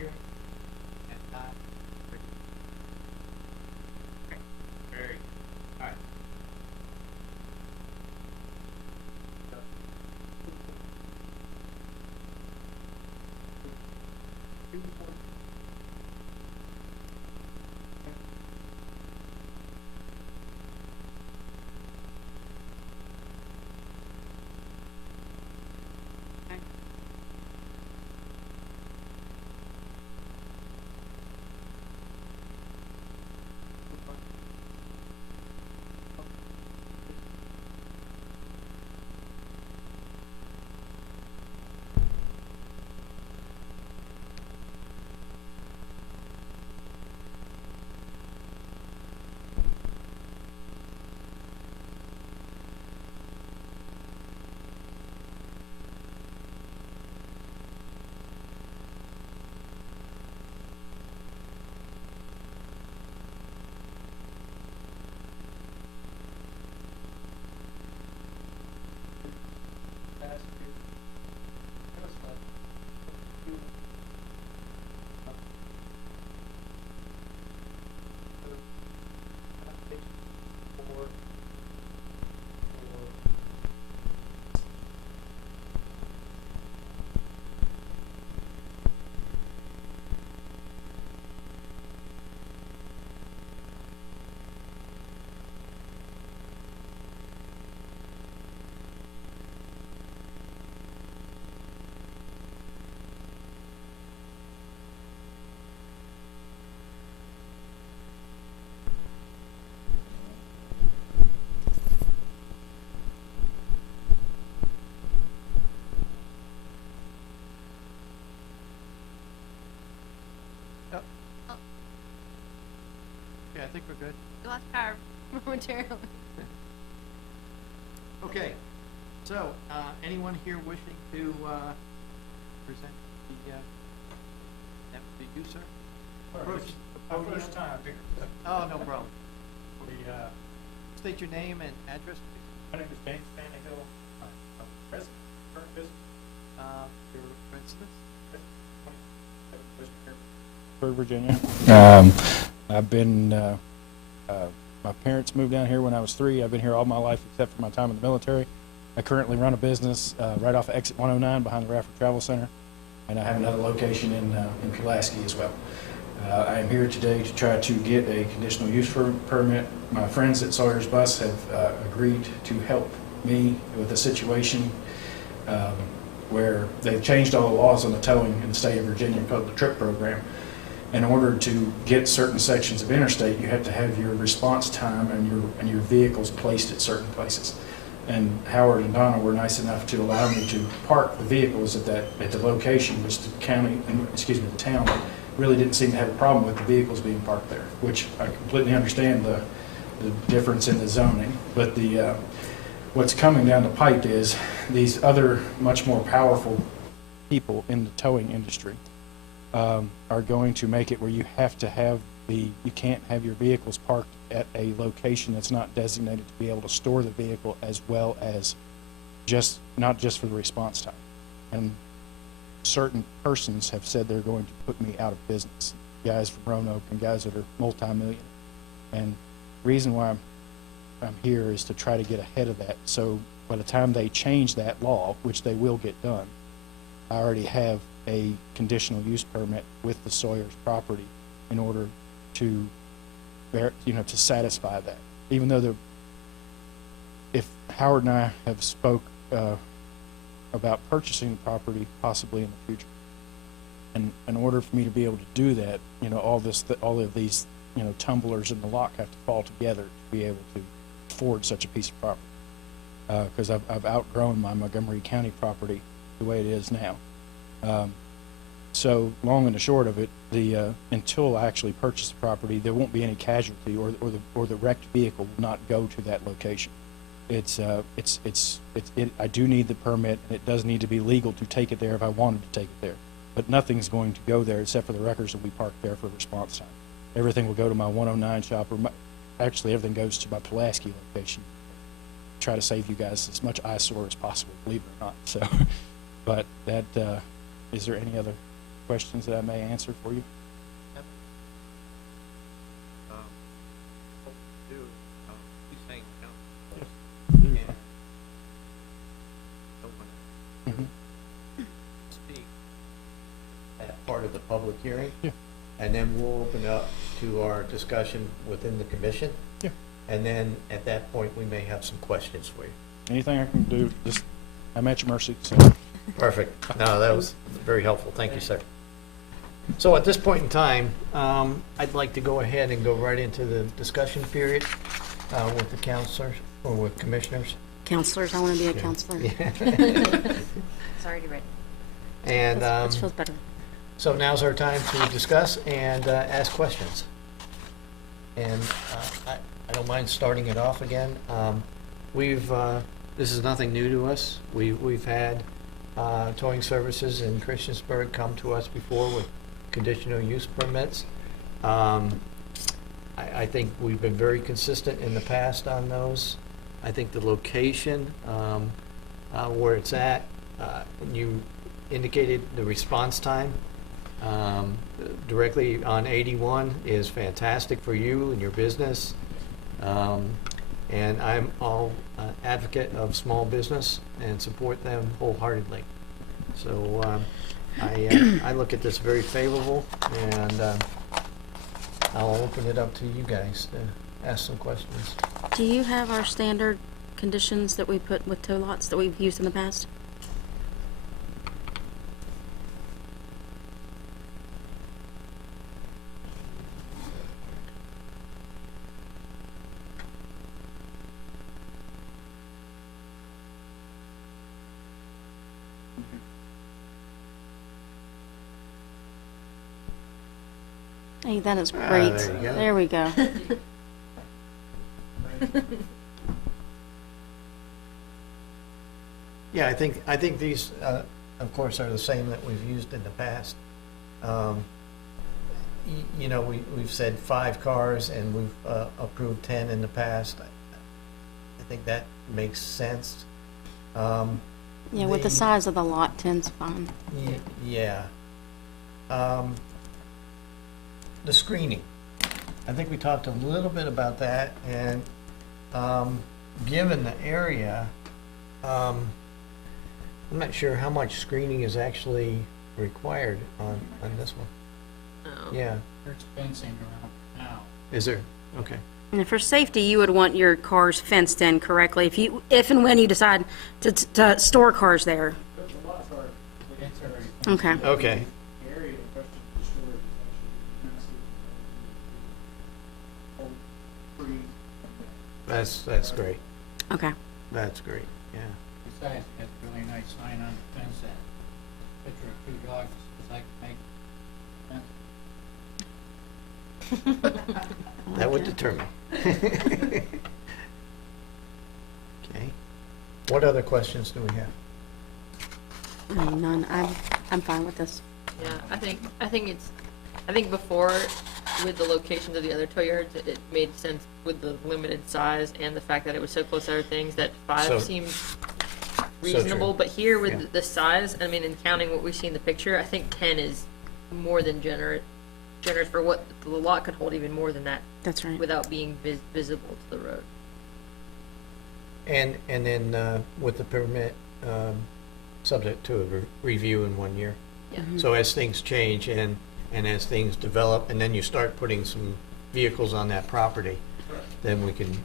hearing and not. Okay, very good. All right. Yeah, I think we're good. We lost power momentarily. Okay, so, anyone here wishing to, present the, that to you, sir? Approach the Our podium. first time here. Oh, no problem. The, State your name and address, please. my name is James Tannehill. I'm president, current business. Your residence? Virginia. I've been, my parents moved down here when I was 3. I've been here all my life except for my time in the military. I currently run a business right off of exit 109 behind the Rafford Travel Center, and I have another location in Pulaski as well. I am here today to try to get a conditional use permit. My friends at Sawyer's Bus have agreed to help me with a situation where they've changed all the laws on the towing in the state of Virginia called the TRIP program. In order to get certain sections of interstate, you have to have your response time and your vehicles placed at certain places. And Howard and Donna were nice enough to allow me to park the vehicles at the location, which the town really didn't seem to have a problem with the vehicles being parked there, which I completely understand the difference in the zoning. But what's coming down the pipe is these other much more powerful people in the towing industry are going to make it where you have to have you can't have your vehicles parked at a location that's not designated to be able to store the vehicle, as well as not just for the response time. And certain persons have said they're going to put me out of business, guys from Roanoke and guys that are multi-million. And the reason why I'm here is to try to get ahead of that, so by the time they change that law, which they will get done, I already have a conditional use permit with the Sawyer's property in order to to satisfy that. Even though if Howard and I have spoke about purchasing the property possibly in the future, and in order for me to be able to do that, all of these tumblers in the lock have to fall together to be able to afford such a piece of property, because I've outgrown my Montgomery County property the way it is now. So long and the short of it, until I actually purchase the property, there won't be any casualty, or the wrecked vehicle will not go to that location. I do need the permit, and it does need to be legal to take it there if I wanted to take it there. But nothing's going to go there except for the records that we parked there for response time. Everything will go to my 109 shop, actually everything goes to my Pulaski location. Try to save you guys as much eyesore as possible, believe it or not. So, but that, is there any other questions that I may answer for you. What we do, he's saying, Yes. and no one speak at part of the public hearing. Yeah. And then we'll open up to our discussion within the commission. Yeah. And then at that point, we may have some questions for you. Anything I can do, just, I'm at your mercy, so. Perfect. No, that was very helpful. Thank you, sir. So at this point in time, I'd like to go ahead and go right into the discussion period with the counselors or with commissioners. Counselors, I want to be a Yeah. counselor. It's already ready. And This feels better. so now's our time to discuss and ask questions. And I don't mind starting it off again. This is nothing new to us. We've had towing services in Christiansburg come to us before with conditional use permits. I think we've been very consistent in the past on those. I think the location, where it's at, you indicated the response time directly on 81 is fantastic for you and your business. And I'm all advocate of small business and support them wholeheartedly. So I look at this very favorable, and I'll open it up to you guys to ask some questions. Do you have our standard conditions that we put with tow lots that we've used in the past? Hey, that is great. there you go. There we go. Yeah, I think these, of course, are the same that we've used in the past. You know, we've said 5 cars, and we've approved 10 in the past. I think that makes sense. Yeah, with the size of the lot, 10's fine. Yeah. The screening, I think we talked a little bit about that, and given the area, I'm not sure how much screening is actually required on this one. Oh. Yeah, There's fencing around now. is there? Okay. And for safety, you would want your cars fenced in correctly if and when you decide to store cars there. But the lots are, it's already. Okay. Okay. The area in question for storage is actually massive. That's great. Okay. That's great, yeah. Besides, it has a really nice sign on the fence that picture of 2 dogs, it's like make fence. That would determine. Okay. What other questions do we have? None. I'm fine with this. Yeah, I think before, with the locations of the other tow yards, it made sense with the limited size and the fact that it was so close to other things, that 5 So- seemed true. reasonable. But here with Yeah. the size, I mean, and counting what we see in the picture, I think 10 is more than generous for what the lot could hold, even more than that, That's right. without being visible to the road. And then with the permit, subject to a review in 1 year. Yeah. So as things change and as things develop, and then you start putting some vehicles on that property, then we can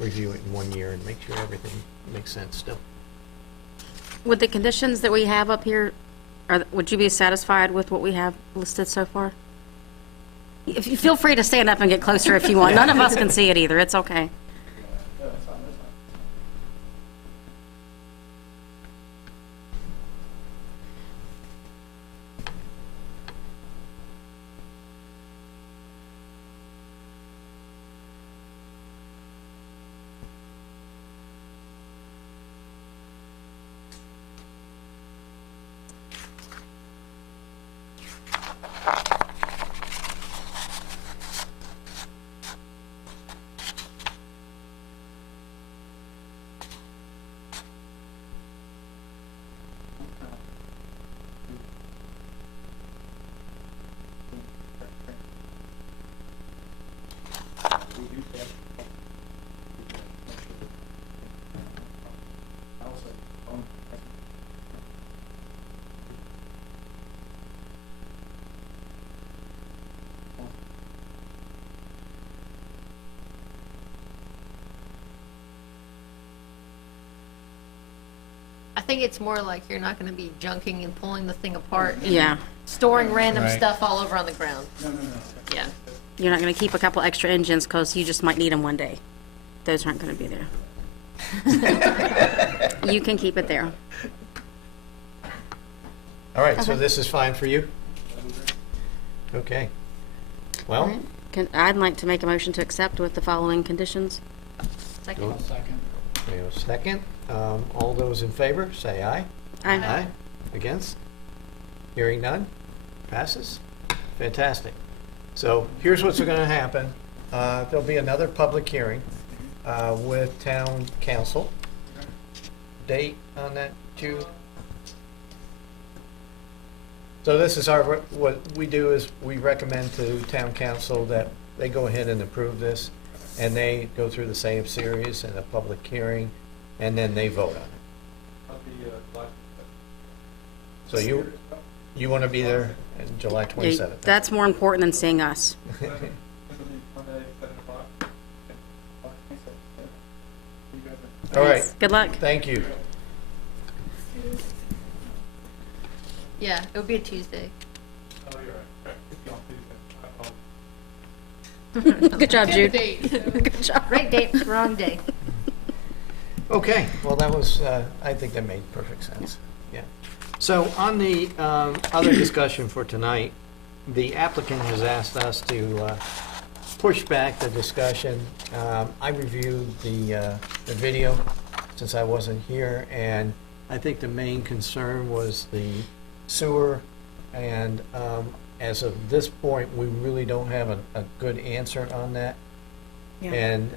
review it in 1 year and make sure everything makes sense still. With the conditions that we have up here, would you be satisfied with what we have listed so far? If you feel free to stand up and get closer if you want. None of us can see it either. It's okay. think it's more like you're not gonna be junking and pulling the thing apart and Yeah. storing random Right. stuff all over on the ground. Yeah. You're not going to keep a couple extra engines because you just might need them one day. Those aren't going to be there. You can keep it there. All right, so Okay. this is fine for you? Okay. Well, I'd like to make a motion to accept with the following conditions. Second. I'll second. we have a second. All those in favor, say aye. Aye. Against? Hearing none? Passes? Fantastic. So here's what's going to happen. There'll be another public hearing with town council. Date on that, Jude? So this is what we do is we recommend to town council that they go ahead and approve this, and they go through the same series and a public hearing, and then they vote on it. So you want to be there on July 27th? That's more important than seeing us. All right, Good luck. thank you. Yeah, it would be a Tuesday. Good job, Jude. Date. Good job. Right date, wrong day. Okay, well, that was, I think that made perfect sense, yeah. So on the other discussion for tonight, the applicant has asked us to push back the discussion. I reviewed the video since I wasn't here, and I think the main concern was the sewer, and as of this point, we really don't have a good answer on that. Yeah. And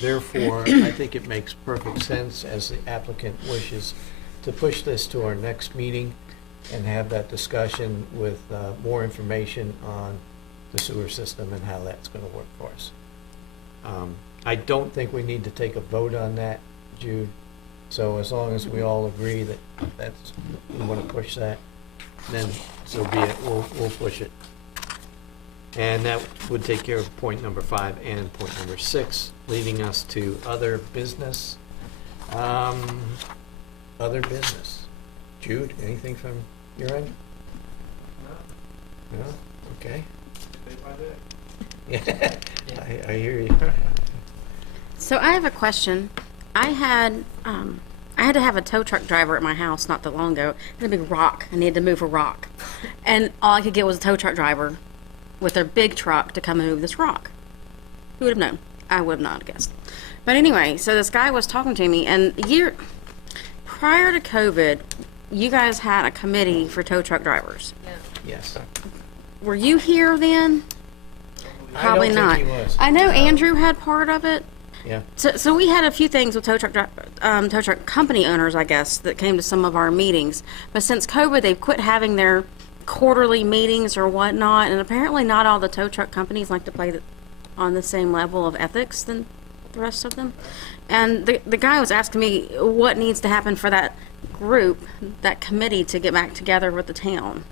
therefore, I think it makes perfect sense, as the applicant wishes, to push this to our next meeting and have that discussion with more information on the sewer system and how that's going to work for us. I don't think we need to take a vote on that, Jude. So as long as we all agree that we want to push that, then so be it. We'll push it. And that would take care of point number 5 and point number 6, leading us to other business. Other business. Jude, anything from your end? No? Okay. Yeah, I hear you. So I have a question. I had to have a tow truck driver at my house not that long ago. It had a big rock. I needed to move a rock. And all I could get was a tow truck driver with their big truck to come and move this rock. Who would have known? I would have not guessed. But anyway, so this guy was talking to me, and prior to COVID, you guys had a committee for tow truck drivers. Yeah. Yes. Were you here then? Probably I not. don't think he was. I know Andrew had part of it. Yeah. So we had a few things with tow truck company owners, I guess, that came to some of our meetings. But since COVID, they've quit having their quarterly meetings or whatnot, and apparently not all the tow truck companies like to play on the same level of ethics than the rest of them. And the guy was asking me what needs to happen for that group, that committee, to get back together with the town.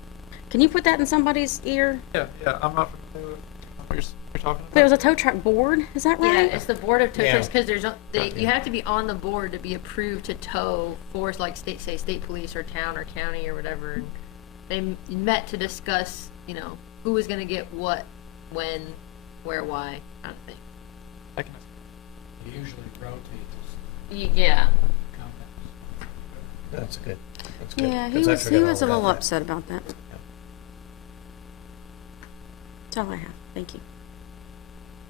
Can you put that in somebody's ear? Yeah, I'm not familiar with what you're talking There about. was a tow truck board, is that Yeah, right? it's the board of tow Yeah. trucks, because you have to be on the board to be approved to tow for, like, state police or town or county or whatever. And they met to discuss, who was gonna get what, when, where, why, kind of thing. I can, You usually rotate this Yeah. companies. That's good. That's good. Yeah, 'cause I he forgot was a all little about that. upset about that. That's all I have. Thank you.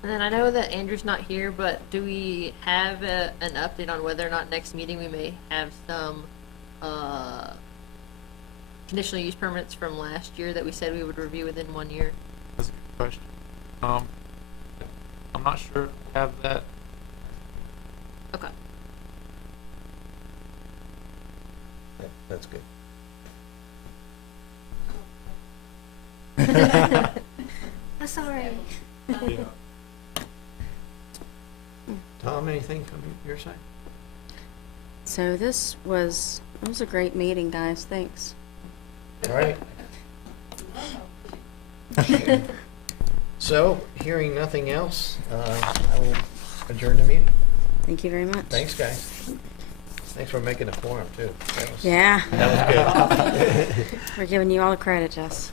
And then I know that Andrew's not here, but do we have an update on whether or not next meeting we may have some conditional use permits from last year that we said we would review within 1 year? that's a good question. I'm not sure if we have that. Okay. That's good. I'm sorry. Yeah. Tom, anything from your side? So it was a great meeting, guys. Thanks. All right. So, hearing nothing else, I will adjourn the meeting. Thank you very much. Thanks, guys. Thanks for making the forum, too. Yeah, That was good. we're giving you all the credit, Jess.